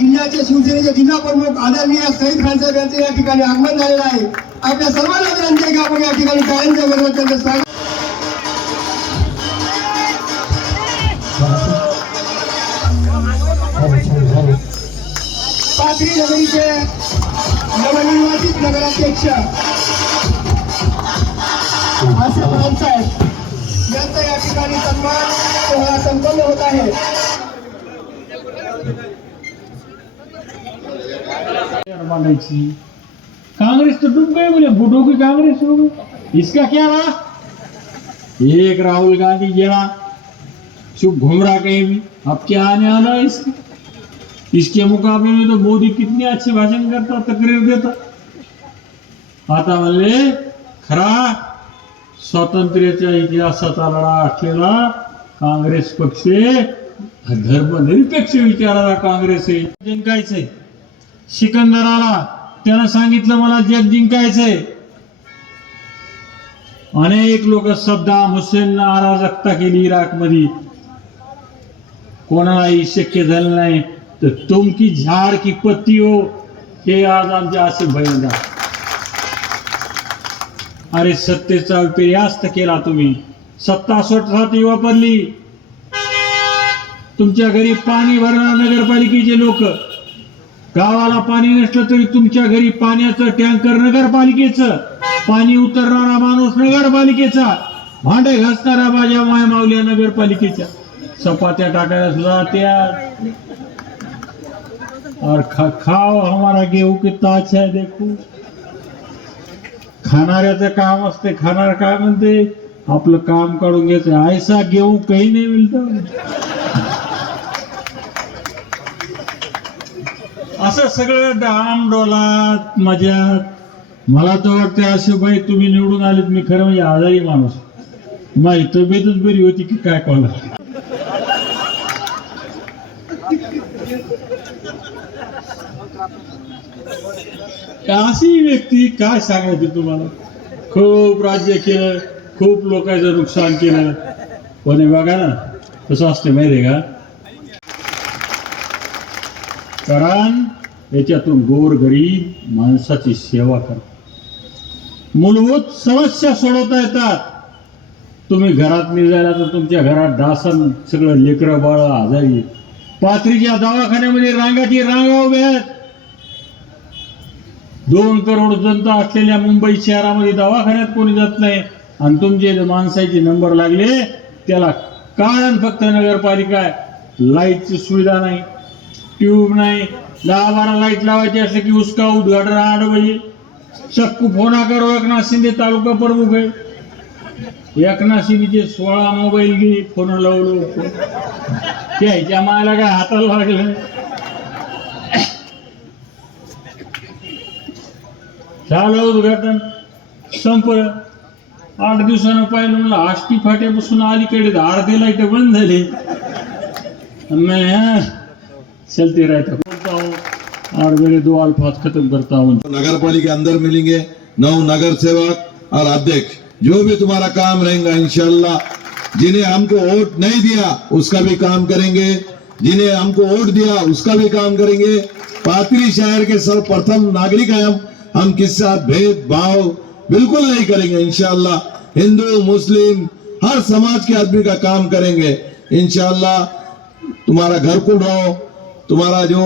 जिल्ह्याचे शिवसेनेचे जिल्हा प्रमुख आदरणीय सईद खान साहेब यांचे या ठिकाणी आगमन झालेलं आहे। आपल्या सर्वांना विनंती आहे की आपण या ठिकाणी टाळ्यांच्या गजरात त्यांचं स्वागत पाथरी नगरीचे नवनिर्वाचित नगराध्यक्ष आसिफ साहेब यांचा या ठिकाणी सन्मान सोहळा संपन्न होत आहे। कांग्रेस तो डूब गए, बोले बूढ़ों की कांग्रेस हो गई। इसका क्या रहा? एक राहुल गांधी जरा चुप घूम रहा कहीं भी, अब क्या आने वाला है इसके मुकाबले में तो मोदी कितने अच्छे भाषण करता, तकरीर देता। आता म्हणले खरा स्वातंत्र्याच्या इतिहासाचा लढा असलेला काँग्रेस पक्ष धर्मनिरपेक्ष विचाराला काँग्रेस आहे। जिंकायचंय सिकंदराला, त्यानं सांगितलं मला जग जिंकायचंय। अनेक लोक सद्दाम हुसेननं अराजकता केली इराकमध्ये, कोणालाही शक्य झालं नाही। तर तुमकी झाड की पत्ती हो, हे आज आमच्या असे भयंदा। अरे सत्तेचा विपर्यास्त केला तुम्ही, सत्ता स्वतःसाठी वापरली। तुमच्या घरी पाणी भरणार नगरपालिकेचे लोक, गावाला पाणी नसलं तरी तुमच्या घरी पाण्याचं टँकर नगरपालिकेचं, पाणी उतरणारा माणूस नगरपालिकेचा, भांडे घासणारा बाजा माय मावल्या नगरपालिकेच्या, चपात्या टाकायला सुद्धा त्या। और खाओ हमारा गेहूं कितना अच्छा है देखो। खाणाऱ्याचं काम असते, खाणार काय म्हणते आपलं काम काढून घ्यायचं, ऐसा गेहूं काही नाही मिळत। असं सगळं डाम डोलात मजात। मला तर वाटतं असे बाई तुम्ही निवडून आलेत, मी खरं म्हणजे आजारी माणूस, माझी तब्येतच बरी होती की काय कळलं। अशी व्यक्ती काय सांगायची तुम्हाला, खूप राज्य केलं, खूप लोकांचं नुकसान केलं, पण बघा ना कसं असते माहिती आहे का, कारण याच्यातून गोरगरीब माणसाची सेवा करा, मूलभूत समस्या सोडवता येतात। तुम्ही घरात निघाला तर तुमच्या घरात डासन सगळं लेकरं बाळ आजारी, पाथरीच्या दवाखान्यामध्ये रांगाची रांगा उभ्या आहेत। 2 करोड जनता असलेल्या मुंबई शहरामध्ये दवाखान्यात कोणी जात नाही, आणि तुमचे माणसाचे नंबर लागले त्याला कारण फक्त नगरपालिका आहे। लाईटची सुविधा नाही, ट्यूब नाही, 10-12 लाईट लावायची असले की उसका उद्घाटन 8 बजे। सबको फोन करो, एकनाथ शिंदे तालुका प्रमुख आहे, एकनाथ शिंदेचे 16 मोबाईल घे, फोन लावलो त्याच्या मायला काय हाताला लागलं। झालं उद्घाटन, संपलं। 8 दिवसानं पाहिलं, म्हणलं आष्टी फाट्यापासून अलीकडे अर्धे लाईट बंद झाले। मैं चलते रहता हूँ और मेरे 2 अल्फाज खत्म करता हूँ। नगर पालिका के अंदर मिलेंगे 9 नगर सेवक और अध्यक्ष, जो भी तुम्हारा काम रहेगा इंशाल्लाह। जिन्हें हमको वोट नहीं दिया उसका भी काम करेंगे, जिन्हें हमको वोट दिया उसका भी काम करेंगे। पाथरी शहर के सर्वप्रथम नागरिक हैं हम किसी साथ भेदभाव बिल्कुल नहीं करेंगे इंशाल्लाह। हिंदू मुस्लिम हर समाज के आदमी का काम करेंगे इंशाल्लाह। तुम्हारा घरकुल रहो, तुम्हारा जो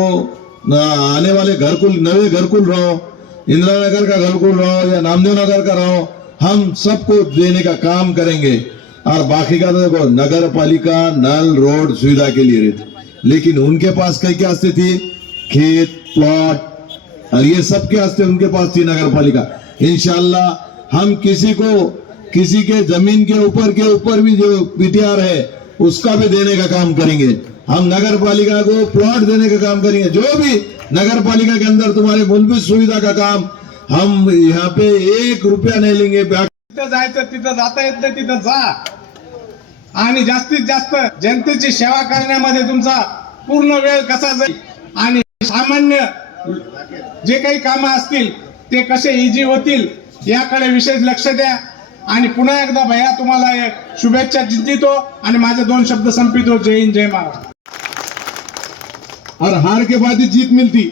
आने वाले घरकुल, नए घरकुल रहो, इंदिरा नगर का घरकुल रहो या नामदेव नगर का रहो, हम सबको देने का काम करेंगे। और बाकी का तो देखो नगर पालिका नल रोड सुविधा के लिए रहती, लेकिन उनके पास कई क्या स्थिति, खेत प्लॉट और ये सब के वास्ते उनके पास थी नगर पालिका। इंशाल्लाह हम किसी के जमीन के ऊपर भी जो पीटीआर है उसका भी देने का काम करेंगे। हम नगर पालिका को प्लॉट देने का काम करेंगे। जो भी नगर पालिका के अंदर तुम्हारे मूलभूत सुविधा का काम, हम यहाँ पे 1 रुपया नहीं लेंगे। तिथं जायचं, तिथं जाता येत नाही तिथं जा, आणि जास्तीत जास्त जनतेची सेवा करण्यामध्ये तुमचा पूर्ण वेळ कसा जाईल, आणि सामान्य जे काही कामं असतील ते कसे इजी होतील याकडे विशेष लक्ष द्या। आणि पुन्हा एकदा भैया तुम्हाला शुभेच्छा देतो आणि माझे 2 शब्द संपितो। जय हिंद, जय महाराष्ट्र। और हार के बाद ही जीत मिलती।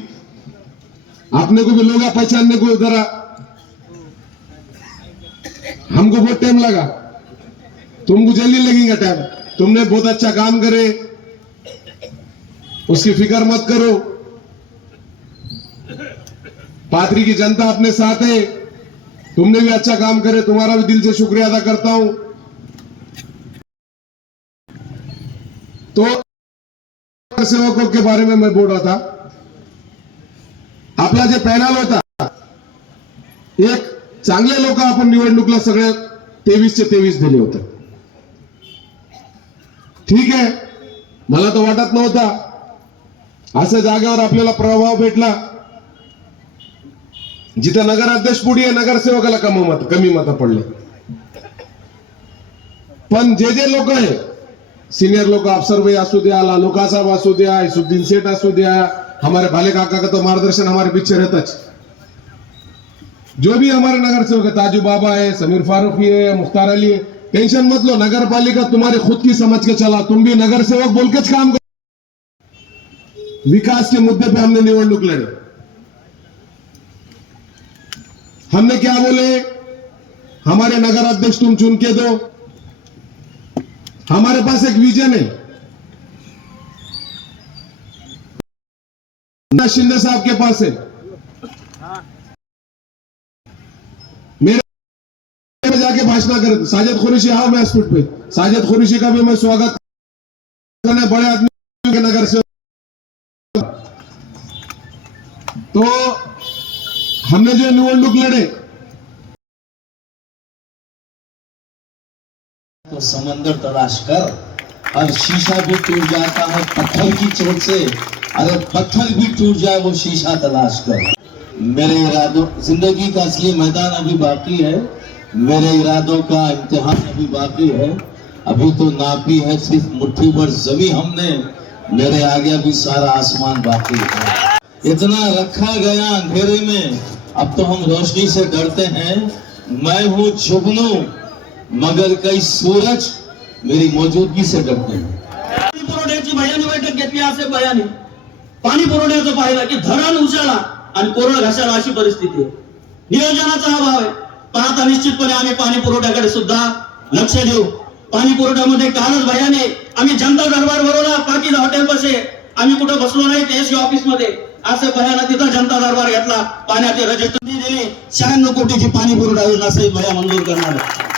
अपने को भी लोग पहचानने को जरा, हमको बहुत टाइम लगा, तुमको जल्दी लगेगा टाइम। तुमने बहुत अच्छा काम करे, उसकी फिक्र मत करो। पाथरी की जनता अपने साथ है, तुमने भी अच्छा काम करे, तुम्हारा भी दिल से शुक्रिया अदा करता हूं। तो सेवकों के बारे में मैं बोल रहा था, आपला जे पॅनल होता, एक चांगले लोक आपण निवडणुकीला सगळे 23चे 23 दिले होते। ठीक आहे, मला तर वाटत नव्हता अशा जागेवर आपल्याला प्रभाव भेटला जिथं नगराध्यक्ष पुढे आहे, नगरसेवकाला कमी मत पडले। पण जे लोक आहे, सीनियर लोग, अफसर भाई असू द्या, लालूका साहब असू द्या, इसुद्दीन सेठ असू द्या, हमारे भाले काका का तो मार्गदर्शन हमारे पीछे रहता है। जो भी हमारे नगर सेवक है, ताजू बाबा है, समीर फारूकी है, मुख्तार अली है, टेंशन मत लो, नगर पालिका तुम्हारे खुद की समझ के चला, तुम भी नगर सेवक बोल के काम करो। विकास के मुद्दे पे हमने निवडणूक लड़े। हमने क्या बोले, हमारे नगर अध्यक्ष तुम चुन के दो। हमारे पास एक विजन है, शिंदे साहब के पास है, मेरे में जाके भाषण करे। साजिद कुरैशी हाँ मैं स्पीड पे, साजिद कुरैशी का भी मैं स्वागत करने, बड़े आदमी के नगर से। तो हमने जो निवडणूक लड़े, तो समंदर तलाश कर, और शीशा भी टूट जाता है पत्थर की चोट से, अरे पत्थर भी टूट जाए वो शीशा तलाश कर। मेरे इरादों, जिंदगी का असली मैदान अभी बाकी है, मेरे इरादों का इम्तिहान अभी बाकी है। अभी तो नापी है सिर्फ मुट्ठी भर जमी हमने, मेरे आगे अभी सारा आसमान बाकी है। इतना रखा गया अंधेरे में, अब तो हम रोशनी से डरते हैं। मैं हूँ जुगनू, मगर कई सूरज मेरी मौजूदगी से डरते हैं। पाणी पुरवठ्याची भयानी बैठक घेतली, असे भयानी पाणी पुरवठ्याचं पाहिलं की धरण उशाला आणि कोरड घासाला अशी परिस्थिती आहे। नियोजनाचा अभाव आहे। पण आता निश्चितपणे आम्ही पाणी पुरवठ्याकडे सुद्धा लक्ष देऊ। पाणी पुरवठ्यामध्ये कालच भयाने आम्ही जनता दरबार भरवला, पाकीज हॉटेल पाशी आम्ही कुठे बसलो नाही, एससी ऑफिस मध्ये असं भयानं तिथं जनता दरबार घेतला, पाण्याची रजिस्ट्री दिली। 96 कोटीची पाणी पुरवठा योजना सईद भैया मंजूर करणार आहे।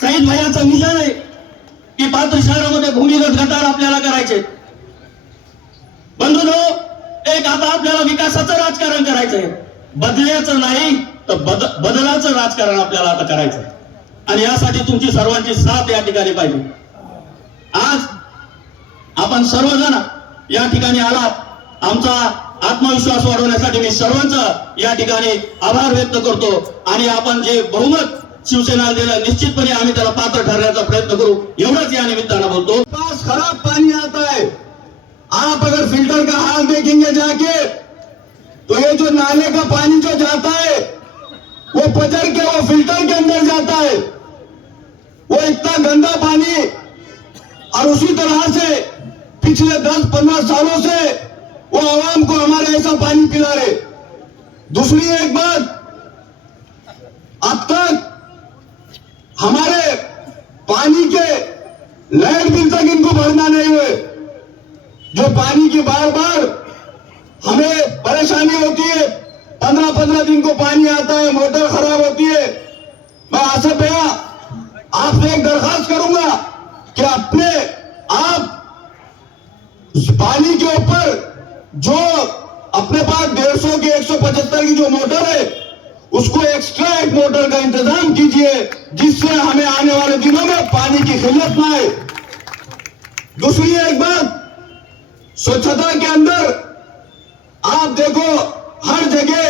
सईद भैयाचं विजन आहे की पात्र शहरामध्ये भूमिगत गटार आपल्याला करायचे। बंधूंनो, एक आता आपल्याला विकासाचं राजकारण करायचंय, बदल्याचं नाही तर बदलाचं राजकारण आपल्याला आता करायचंय, आणि यासाठी तुमची सर्वांची साथ या ठिकाणी पाहिजे। आज आपण सर्वजण या ठिकाणी आलात, आमचा आत्मविश्वास वाढवण्यासाठी मी सर्वांचं या ठिकाणी आभार व्यक्त करतो। आणि आपण जे बहुमत शिवसेना दिलं, निश्चितपणे आम्ही त्याला पात्र ठरण्याचा प्रयत्न करू, एवढंच या निमित्तानं बोलतो। पास खराब पानी आता है, आप अगर फिल्टर का हाल देखेंगे जाके, तो ये जो नाले का पानी जो जाता है वो पचर के वो फिल्टर के अंदर जाता है, वो इतना गंदा पानी। और उसी तरह से पिछले 10-15 सालों से वो आवाम को हमारे ऐसा पानी पिला रहे। दूसरी एक बात, अब तक हमारे पानी के लाइट बिल तक इनको भरना नहीं हुए, जो पानी की बार बार हमें परेशानी होती है। 15-15 दिन को पानी आता है, मोटर खराब होती है। मैं आसिफ भैया आपसे एक दरखास्त करूंगा कि अपने आप पानी के ऊपर जो अपने पास 150 की 175 की जो मोटर है, उसको एक्स्ट्रा एक मोटर का इंतजाम कीजिए, जिससे हमें आने वाले दिनों में पानी की किल्लत ना आए। दूसरी एक बात, स्वच्छता के अंदर आप देखो हर जगह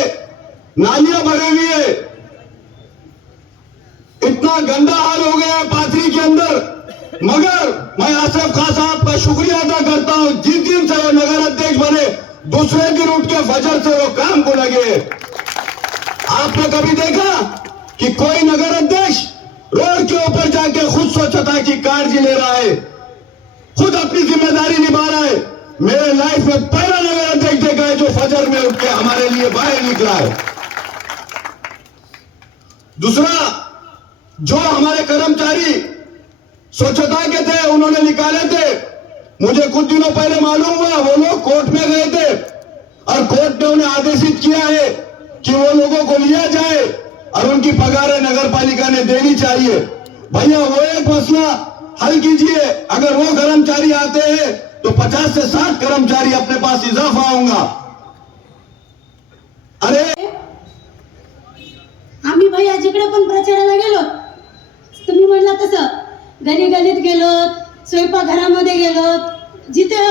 नालियां भरी हुई है, इतना गंदा हाल हो गया है पाथरी के अंदर। मगर मैं आसिफ खान साहब का शुक्रिया अदा करता हूं, जिस दिन से वो नगर अध्यक्ष बने, दूसरे दिन उठ के फजर से वो काम को लगे। आपने कभी देखा कि कोई नगर अध्यक्ष रोड के ऊपर जाके खुद स्वच्छता की काळजी ले रहा है, खुद अपनी जिम्मेदारी निभा रहा है? मेरे लाइफ में पहला नगर अध्यक्ष देखा है जो फजर में उठ के हमारे लिए बाहर निकला है। दूसरा, जो हमारे कर्मचारी स्वच्छता के थे उन्होंने निकाले थे, मुझे कुछ दिनों पहले मालूम हुआ वो लोग कोर्ट में गए थे और कोर्ट ने उन्हें आदेशित किया है कि वो लोगों को लिया जाए और उनकी पगारें नगर पालिका ने देनी चाहिए। भैया वो एक मसला हल कीजिए। अगर वो कर्मचारी आते हैं तो 50 से 60 कर्मचारी अपने पास इजाफा होगा। अरे आम्ही भैया जिकडे पण प्रचाराला गेलो, तुम्ही म्हणला तसं गली गलीत गेलो, स्वयंपाकघरामध्ये गेलो, जिथे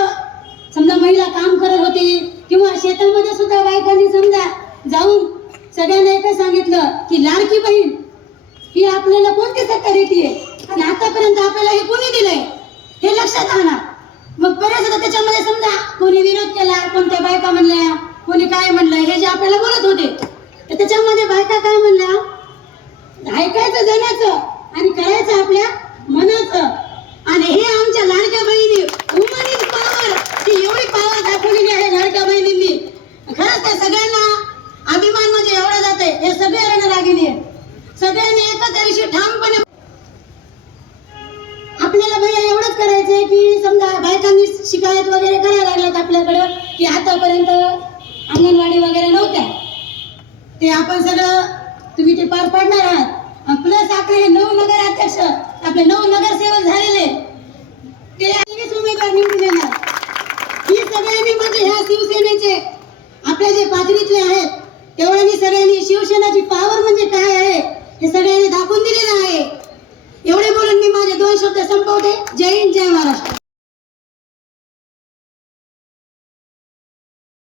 समजा महिला काम करत होती किंवा शेतामध्ये सुद्धा बायकांनी समजा जाऊन सगळ्यांना एकच सांगितलं की लाडकी बहीण ही आपल्याला कोणती सरकार येते आणि आतापर्यंत आपल्याला हे कोणी दिलंय हे लक्षात आणा। मग बऱ्याचदा त्याच्यामध्ये समजा कोणी विरोध केला, कोणत्या बायका म्हणल्या, कोणी काय म्हणलं, हे जे आपल्याला बोलत होते तर त्याच्यामध्ये बायका काय म्हणल्या, ऐकायचं जनाचं आणि करायचं आपल्या मनाचं। आणि हे आमच्या लाडक्या बहिणी वुमन इज पॉवर, ती एवढी पॉवर दाखवलेली आहे लाडक्या बहिणींनी। खरंच त्या सगळ्यांना अभिमान म्हणजे एवढा जाते, हे सगळे रणरागिणी आहे। सगळ्यांनी एकच दिवशी ठामपणे आपल्याला भैया एवढंच करायचंय की समजा बायकांनी शिकायत वगैरे करायला लागल्यात आपल्याकडं की आतापर्यंत अंगणवाडी वगैरे नव्हत्या, ते आपण सगळं तुम्ही ते पार पाडणार आहात। प्लस आपले हे 9 नगर अध्यक्ष, आपले 9 नगरसेवक झालेले ते 20 उमेदवार निवडून येणार। ही सगळ्यांनी म्हणजे ह्या शिवसेनेचे आपले जे पाथरीतले आहेत तेवढ्यांनी सगळ्यांनी शिवसेनेची पॉवर म्हणजे काय आहे हे सगळ्यांनी दाखवून दिलेलं आहे। एवढे बोलून मी माझे 2 शब्द संपवते। जय हिंद, जय महाराष्ट्र।